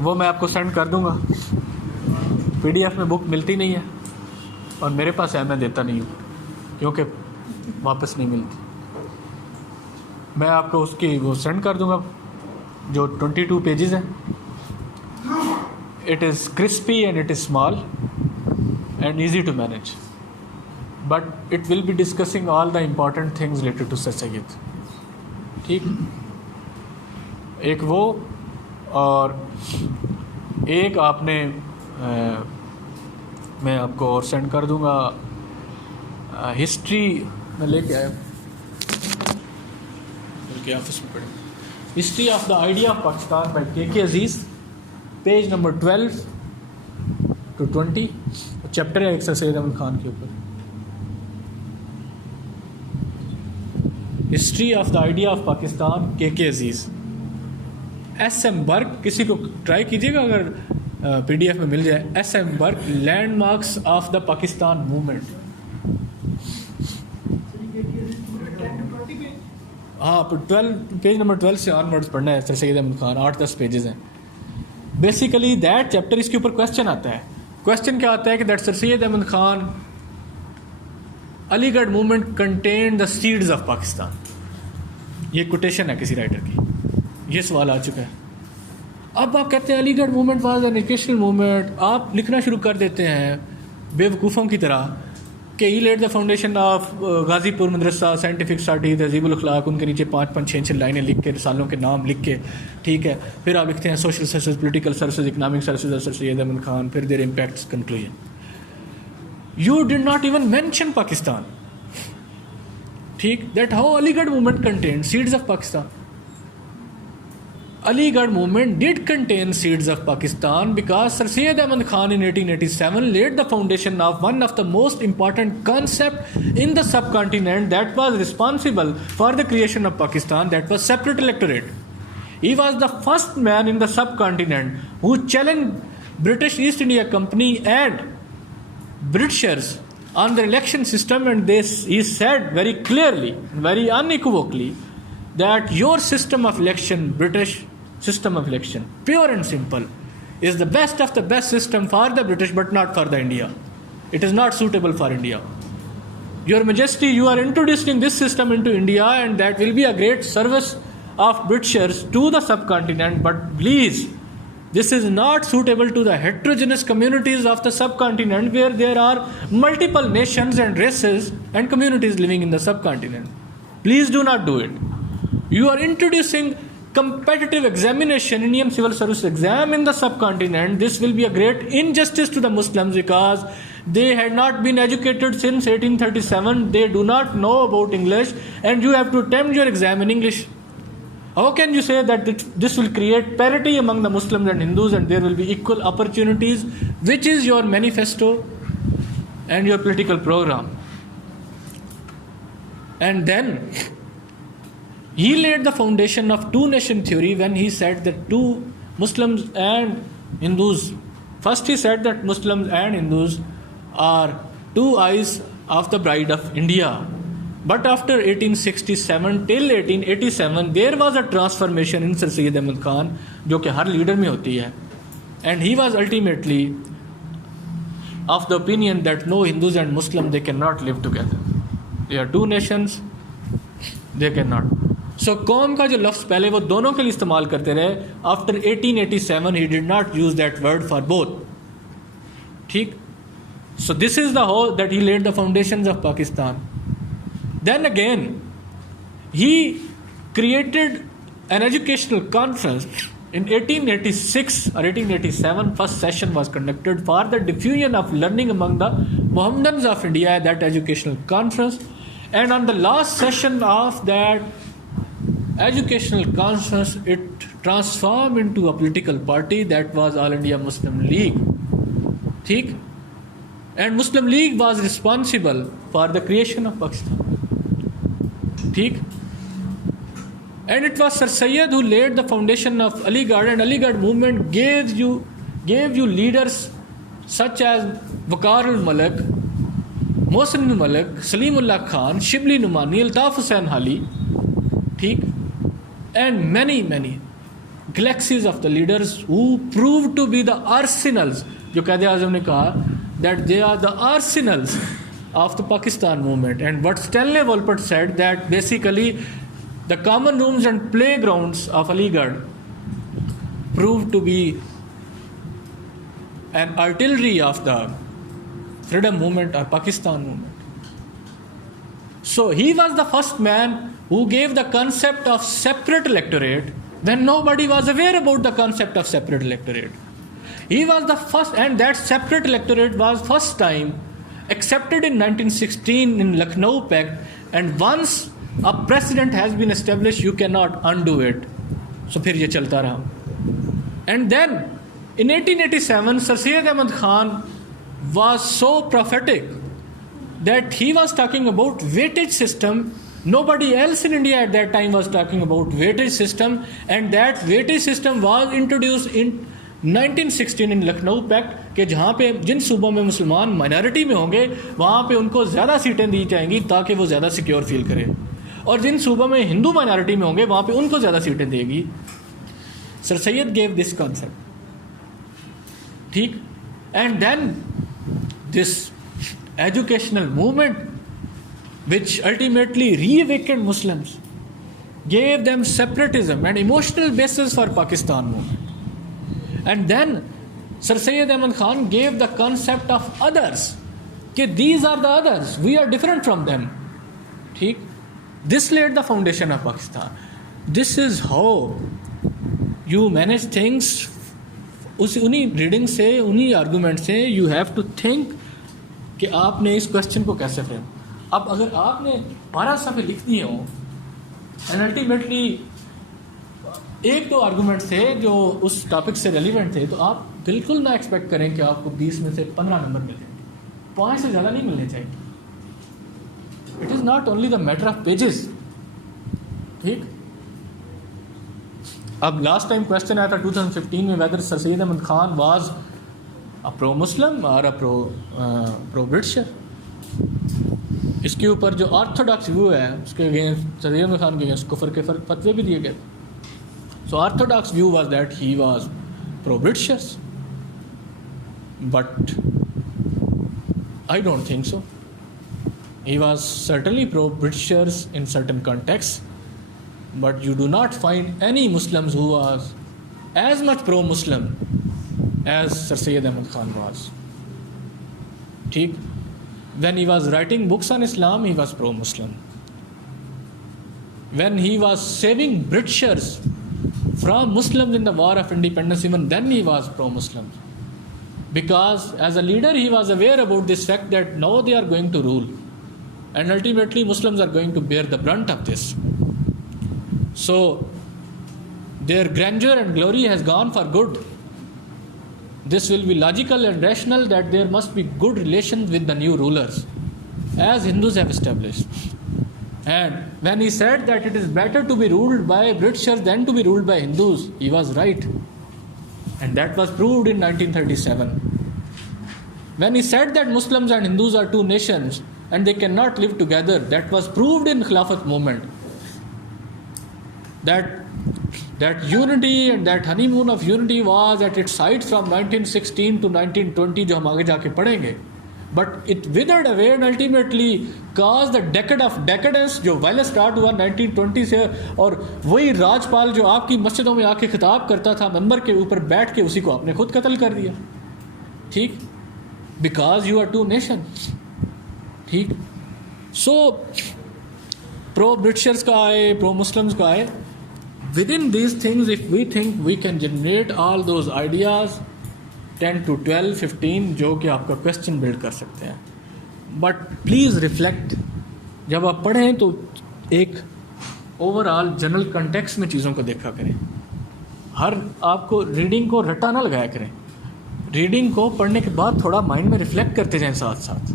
وہ میں آپ کو سینڈ کر دوں گا. پی ڈی ایف میں بک ملتی نہیں ہے, اور میرے پاس ہے, میں دیتا نہیں ہوں کیونکہ واپس نہیں ملتی. میں آپ کو اس کی وہ سینڈ کر دوں گا, جو 22 پیجز ہیں. It is crispy and it is small and easy to manage, but it will be discussing all the important things related to sir Syed. ٹھیک, ایک وہ, اور ایک آپ نے میں آپ کو اور سینڈ کر دوں گا. ہسٹری میں لے کے آیا, بلکہ آفس میں پڑھیں. History of the idea of Pakistan by کے کے عزیز, پیج نمبر 12 to 20. چیپٹر ہے ایک سر سید احمد خان کے اوپر. History of the idea of Pakistan, کے کے عزیز. ایس ایم برک, کسی کو ٹرائی کیجیے گا اگر پی ڈی ایف میں مل جائے. S M Burke, landmarks of the Pakistan movement. ہاں, 12 پیج نمبر 12 سے آن ورڈس پڑھنا ہے سر سید احمد خان. 8-10 پیجز ہیں. بیسیکلی دیٹ چیپٹر, اس کے اوپر کویسچن آتا ہے. کویسچن کیا آتا ہے کہ دیٹ سر سید احمد خان علی گڑھ movement contain the seeds of Pakistan. یہ کوٹیشن ہے کسی رائٹر کی, یہ سوال آ چکا ہے. اب آپ کہتے ہیں علی گڑھ movement was an educational movement, آپ لکھنا شروع کر دیتے ہیں بے وقوفوں کی طرح کہ ہی لیڈ دا فاؤنڈیشن آف غازی پور مدرسہ, سائنٹیفک اسٹڈی, تہذیب الاخلاق. ان کے نیچے 5-5, 6-6 لائنیں لکھ کے, رسالوں کے نام لکھ کے. ٹھیک ہے, پھر آپ لکھتے ہیں social services, political services, economic services, sir Syed Ahmad Khan, پھر their impacts, conclusion. You did not even mention Pakistan. ٹھیک, that how Aligarh movement contain seeds of Pakistan. Aligarh movement did contain seeds of Pakistan because Sir Syed Ahmad Khan in 1887 laid the foundation of one of the most important concepts in the subcontinent that was responsible for the creation of Pakistan, that was separate electorate. He was the first man in the subcontinent who challenged British East India Company and Britishers on the election system, and he said very clearly, very unequivocally, that your system of election, British system of election, pure and simple, is the best of the best system for the British but not for the India. It is not suitable for India. Your Majesty, you are introducing this system into India, and that will be a great service of Britishers to the subcontinent, but please, this is not suitable to the heterogeneous communities of the subcontinent where there are multiple nations and races and communities living in the subcontinent. Please do not do it. You are introducing competitive examination, Indian civil service exam in the subcontinent, this will be a great injustice to the Muslims because they had not been educated since 1837. They do not know about English, and you have to attempt your exam in English. How can you say that this will create parity among the Muslims and Hindus and there will be equal opportunities, which is your manifesto and your political program? And then he laid the foundation of two-nation theory when he said that two Muslims and Hindus. First he said that Muslims and Hindus are two eyes of the bride of India. But after 1867 till 1887, there was a transformation in Sir Syed Ahmad Khan, جو کہ ہر leader میں ہوتی ہے. And he was ultimately of the opinion that no, Hindus and Muslims, they cannot live together. They are two nations, they cannot. So قوم کا جو لفظ پہلے وہ دونوں کے لیے استعمال کرتے رہے. After 1887 he did not use that word for both. ٹھیک. So this is the whole that he laid the foundations of Pakistan. Then again, he created an educational conference in 1886 or 1887. First session was conducted for the diffusion of learning among the Mohammedans of India, that educational conference. And on the last session of that educational conference, it transformed into a political party that was All India Muslim League. Theek? And Muslim League was responsible for the creation of Pakistan. Theek? And it was Sir Syed who laid the foundation of Aligarh, and Aligarh movement gave you leaders such as Waqar al-Malik, Mohsin al-Malik, Salimullah Khan, Shibli Numani, Altaf Hussain Hali, theek? And many galaxies of the leaders who proved to be the arsenals. Jo Quaid-e-Azam ne kaha that they are the arsenals of the Pakistan movement. And what Stanley Wolpert said, that basically the common rooms and playgrounds of Aligarh proved to be an artillery of the freedom movement or Pakistan movement. So he was the first man who gave the concept of separate electorate when nobody was aware about the concept of separate electorate. He was the first, and that separate electorate was first time accepted in 1916 in Lucknow Pact, and once a precedent has been established, you cannot undo it. So phir ye chalta raha. And then in 1887, Sir Syed Ahmad Khan was so prophetic that he was talking about weightage system. Nobody else in India at that time was talking about weightage system, and that weightage system was introduced in 1916 in Lucknow Pact, کہ جہاں پہ جن صوبوں میں مسلمان minority میں ہوں گے وہاں پہ ان کو زیادہ سیٹیں دی جائیں گی تاکہ وہ زیادہ سیکیور فیل کرے, اور جن صوبوں میں ہندو مائنارٹی میں ہوں گے وہاں پہ ان کو زیادہ سیٹیں دے گی. Sir Syed gave this concept. ٹھیک. And then this educational movement which ultimately reawakened Muslims, gave them separatism and emotional basis for Pakistan movement. And then Sir Syed Ahmad Khan gave the concept of others, that these are the others, we are different from them. Theek? This laid the foundation of Pakistan. This is how you manage things. انہی reading سے, انہی argument سے you have to think کہ آپ نے اس question کو کیسے frame. اب اگر آپ نے 12 صفحے لکھ دیے ہوں اینڈ الٹیمیٹلی ایک دو آرگومنٹ تھے جو اس ٹاپک سے ریلیونٹ تھے, تو آپ بالکل نہ ایکسپیکٹ کریں کہ آپ کو 20 میں سے 15 نمبر ملیں. 5 سے زیادہ نہیں ملنے چاہیے. It is not only the matter of pages. ٹھیک. اب لاسٹ ٹائم کوشچن آیا تھا 2015 میں whether sir Syed Ahmad Khan was a pro Muslim or a پرو برٹشر. اس کے اوپر جو آرتھوڈاکس ویو ہے اس کے اگینسٹ سر سید احمد خان کے اگینسٹ کفر کے فتوے بھی دیے گئے. So orthodox view was that he was pro Britishers, but I don't think so. He was certainly pro-Britishers in certain contexts, but you do not find any Muslims who was as much pro-Muslim as Sir Syed Ahmad Khan was. Theek? When he was writing books on Islam, he was pro-Muslim. When he was saving Britishers from Muslims in the war of independence. Even then he was pro-Muslim, because as a leader he was aware about this fact that now they are going to rule, and ultimately Muslims are going to bear the brunt of this. So their grandeur and glory has gone for good. This will be logical and rational that there must be good relations with the new rulers, as Hindus have established. And when he said that it is better to be ruled by Britishers than to be ruled by Hindus, he was right. And that was proved in 1937. When he said that Muslims and Hindus are two nations and they cannot live together, that was proved in Khilafat movement. That unity and that honeymoon of unity was at its height from 1916 to 1920, جو ہم آگے جا کے پڑھیں گے. But it withered away and ultimately caused the decade of decadence جو well start ہوا 1920 سے. اور وہی راجپال جو آپ کی مسجدوں میں آ کے خطاب کرتا تھا ممبر کے اوپر بیٹھ کے, اسی کو آپ نے خود قتل کر دیا. ٹھیک, because you are two nations. ٹھیک, سو پرو برٹشرز کا آئے, پرو مسلمز کا آئے. Within these things, if we think we can generate all those ideas 10 to 12, 15 جو کہ آپ کا کویسچن بلڈ کر سکتے ہیں. بٹ پلیز ریفلیکٹ, جب آپ پڑھیں تو ایک اوور آل جنرل کنٹیکس میں چیزوں کو دیکھا کریں. ہر آپ کو ریڈنگ کو رٹا نہ لگایا کریں. ریڈنگ کو پڑھنے کے بعد تھوڑا مائنڈ میں ریفلیکٹ کرتے جائیں ساتھ ساتھ.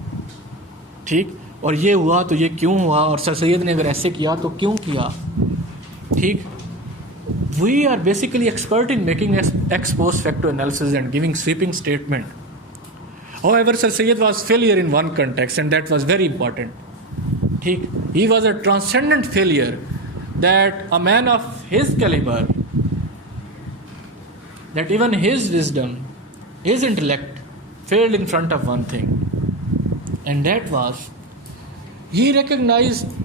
ٹھیک, اور یہ ہوا تو یہ کیوں ہوا, اور سر سید نے اگر ایسے کیا تو کیوں کیا. ٹھیک, we are basically expert in making ex post facto analysis and giving sweeping statement. However, Sir Sayyid was failure in one context, and that was very important. He was a transcendent failure, that a man of his caliber, that even his wisdom, his intellect failed in front of one thing, and that was he recognized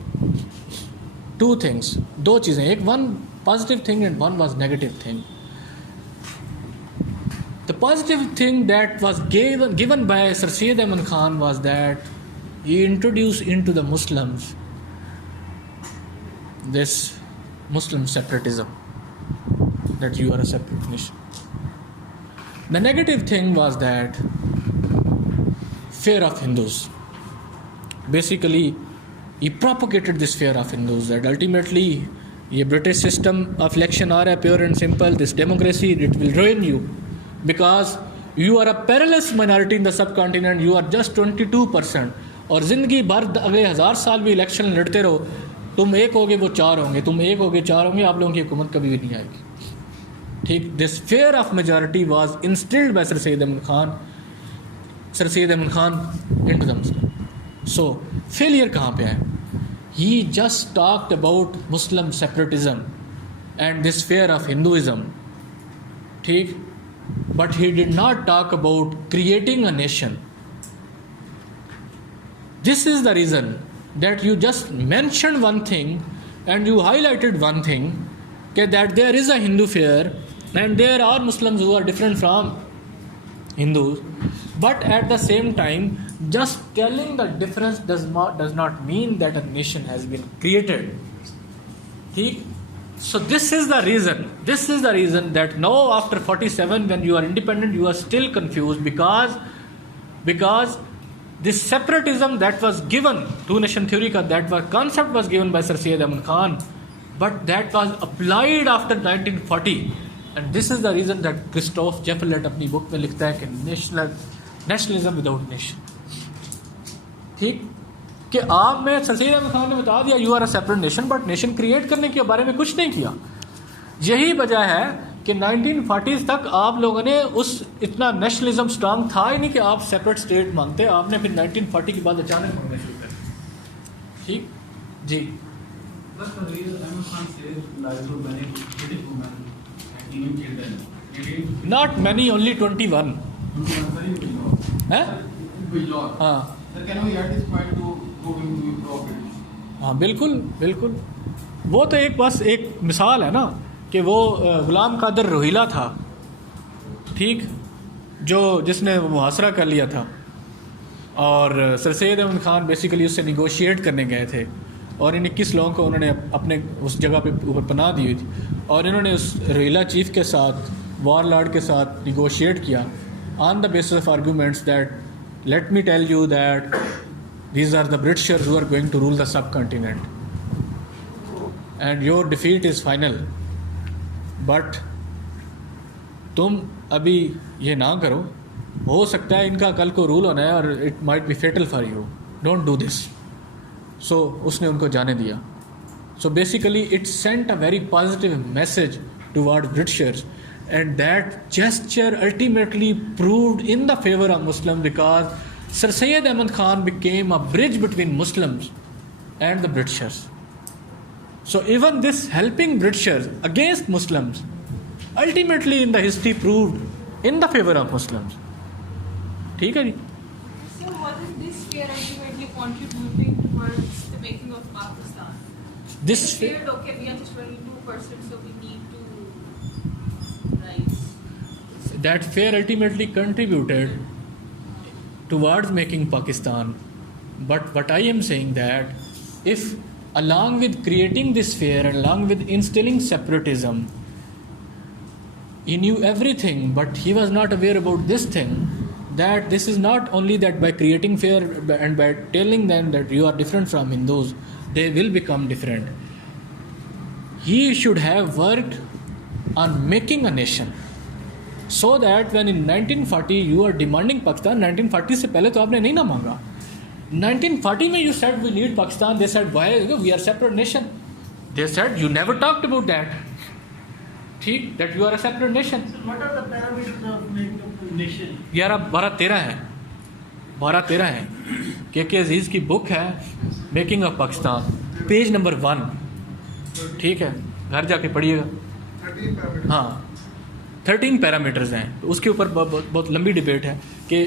two things, دو چیزیں, ایک one positive thing and one was negative thing. The positive thing that was given by Sir Syed Ahmad Khan was that he introduced into the Muslims this Muslim separatism, that you are a separate nation. The negative thing was that fear of Hindus. Basically, he propagated this fear of Hindus, that ultimately یہ British system of election آ رہا ہے, pure and simple, this democracy, it will ruin you because you are a peerless minority in the subcontinent, you are just 22%, اور زندگی بھر اگلے 1000 سال بھی الیکشن لڑتے رہو, تم ایک ہوگے وہ 4 ہوں گے, تم ایک ہوگے 4 ہوں گے, آپ لوگوں کی حکومت کبھی بھی نہیں آئے گی. ٹھیک, this fear of majority was instilled by sir Syed Ahmad Khan into the Muslim. So failure کہاں پہ ہے؟ He just talked about Muslim separatism and this fear of Hinduism. ٹھیک, but he did not talk about creating a nation. This is the reason that you just mentioned one thing and you highlighted one thing, that there is a Hindu fear and there are Muslims who are different from Hindus, but at the same time just telling the difference does not mean that a nation has been created. So this is the reason that now after 47, when you are independent, you are still confused, because this separatism that was given, two nation theory ka that was concept was given by Sir Syed Ahmad Khan, but that was applied after 1940. And this is the reason that Christoph Jeffelet اپنی بک میں لکھتا ہے کہ nationalism without nation. ٹھیک, کہ آپ میں سر سید احمد خان نے بتا دیا you are a separate nation, but nation create کرنے کے بارے میں کچھ نہیں کیا. یہی وجہ ہے کہ 1940s تک آپ لوگوں نے اتنا نیشنلزم اسٹرانگ تھا ہی نہیں کہ آپ سیپریٹ اسٹیٹ مانگتے. آپ نے پھر 1940 کے بعد اچانک مانگنا شروع کر دیا. ٹھیک جی. Not many, only 21. ہاں بالکل بالکل. وہ تو بس ایک مثال ہے نا کہ وہ غلام قادر روہیلا تھا, ٹھیک, جس نے محاصرہ کر لیا تھا, اور سر سید احمد خان بیسیکلی اس سے نیگوشیٹ کرنے گئے تھے, اور ان 21 لوگوں کو انہوں نے اپنے اس جگہ پہ اوپر پناہ دی ہوئی تھی, اور انہوں نے اس ریلا چیف کے ساتھ, وار لارڈ کے ساتھ نیگوشیٹ کیا on the basis of arguments that let me tell you that these are the Britishers who are going to rule the subcontinent and your defeat is final, but تم ابھی یہ نہ کرو, ہو سکتا ہے ان کا کل کو رول ہونا ہے اور it might be fatal for you, don't do this. So اس نے ان کو جانے دیا. So basically it sent a very positive message toward Britishers, and that gesture ultimately proved in the favour of Muslim because sir Syed Ahmad Khan became a bridge between Muslims and the Britishers. So even this helping Britishers against Muslims ultimately in the history proved in the favor of Muslims. ٹھیک ہے جی. So what is this fear ultimately contributing towards the making of Pakistan? This They feared, okay, we are just 22%, so we need to rise. that fear ultimately contributed towards making Pakistan. But what I am saying that if along with creating this fear and along with instilling separatism, he knew everything but he was not aware about this thing, that this is not only that by creating fear and by telling them that you are different from Hindus, they will become different. He should have worked on making a nation. So that when in 1940 you are demanding Pakistan, 1940 سے پہلے تو آپ نے نہیں نہ مانگا. 1940 میں you said we need Pakistan, they said why, we are separate nation. They said you never talked about that. ٹھیک, that you are a separate nation. So what are the parameters of making a nation? 12-13 ہے, 12-13 ہے. کے عزیز کی بک ہے making of Pakistan, page number 1. ٹھیک ہے, گھر جا کے پڑھیے گا. ہاں 13 پیرامیٹرز ہیں. اس کے اوپر بہت لمبی ڈبیٹ ہے کہ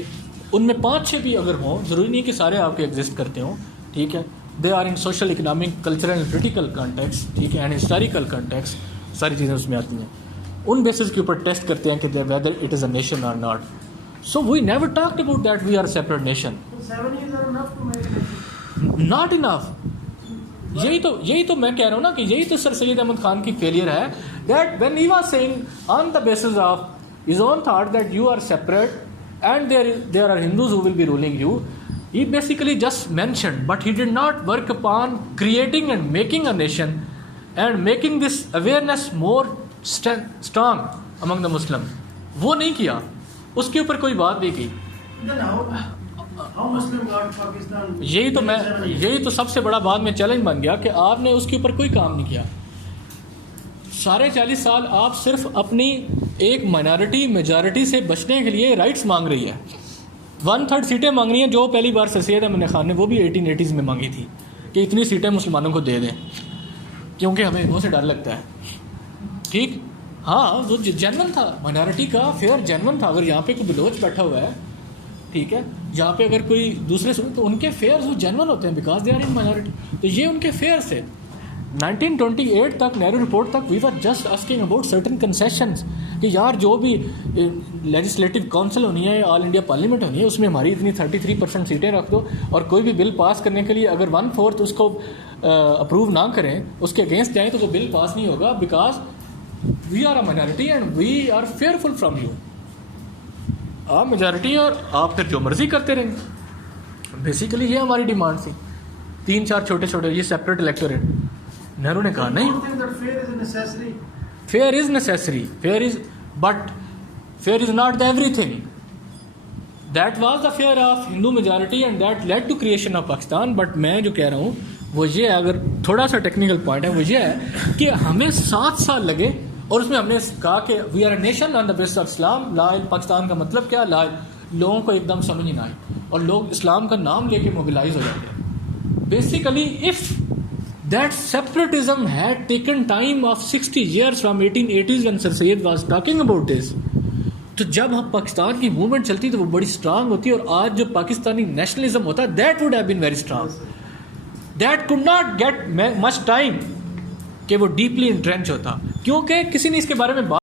ان میں 5-6 بھی اگر ہوں, ضروری نہیں کہ سارے آپ کے ایگزسٹ کرتے ہوں. ٹھیک ہے, they are in social, economic, cultural and political context. ٹھیک ہے, اینڈ ہسٹوریکل کانٹیکسٹ, ساری چیزیں اس میں آتی ہیں. ان بیسس کے اوپر ٹیسٹ کرتے ہیں کہ whether it is a nation or not. So we never talked about that we are separate nation. 7 years are enough to make a nation. Not enough. یہی تو میں کہہ رہا ہوں نا کہ یہی تو سر سید احمد خان کی فیلئر ہے, that when he was seeing on the basis of his own thought that you are separate and there are Hindus who will be ruling you, he basically just mentioned, but he did not work upon creating and making a nation and making this awareness more strong among the Muslims. وہ نہیں کیا, اس کے اوپر کوئی بات نہیں کی. Then how Muslim got Pakistan? یہی تو سب سے بڑا بعد میں چیلنج بن گیا کہ آپ نے اس کے اوپر کوئی کام نہیں کیا. 40.5 سال آپ صرف اپنی ایک مائنارٹی میجارٹی سے بچنے کے لیے رائٹس مانگ رہی ہے. 1/3 سیٹیں مانگ رہی ہیں جو پہلی بار سر سید احمد خان نے وہ بھی 1880s میں مانگی تھی کہ اتنی سیٹیں مسلمانوں کو دے دیں کیونکہ ہمیں وہ سے ڈر لگتا ہے. ٹھیک, ہاں وہ جینون تھا, مائنارٹی کا فیئر جینون تھا. اگر یہاں پہ کوئی بلوچ بیٹھا ہوا ہے, ٹھیک ہے, یہاں پہ اگر کوئی دوسرے سے, تو ان کے فیئرز وہ جینون ہوتے ہیں because they are in minority. تو یہ ان کے فیئر سے 1928 تک, نہرو رپورٹ تک, we were just asking about certain concessions کہ یار جو بھی لیجسلیٹو کونسل ہونی ہے, آل انڈیا پارلیمنٹ ہونی ہے, اس میں ہماری اتنی 33% سیٹیں رکھ دو, اور کوئی بھی بل پاس کرنے کے لیے اگر 1/4 اس کو اپروو نہ کریں, اس کے اگینسٹ جائیں, تو وہ بل پاس نہیں ہوگا because we are a minority and we are fearful from you. آپ میجارٹی اور آپ پھر جو مرضی کرتے رہیں. بیسیکلی یہ ہماری ڈیمانڈ تھی. 3-4 چھوٹے یہ سیپریٹ الیکٹوریٹ. نہرو نے کہا نہیں, fear is necessary, but fear is not the everything. That was the fear of Hindu majority and that led to creation of Pakistan. But میں جو کہہ رہا ہوں وہ یہ ہے, اگر تھوڑا سا ٹیکنیکل پوائنٹ ہے, وہ یہ ہے کہ ہمیں 7 سال لگے, اور اس میں ہم نے کہا کہ we are a nation on the base of Islam. لا پاکستان کا مطلب کیا, لا لوگوں کو ایک دم سمجھ نہیں آئی, اور لوگ اسلام کا نام لے کے موبلائز ہو جاتے ہیں. Basically if that separatism had taken time of 60 years from 1880s when Sir Syed was talking about this, تو جب ہم پاکستان کی موومنٹ چلتی تو وہ بڑی اسٹرانگ ہوتی, اور آج جو پاکستانی نیشنلزم ہوتا ہے that would have been very strong. That could not get much time کہ وہ ڈیپلی انٹرینچ ہوتا, کیونکہ کسی نے اس کے بارے میں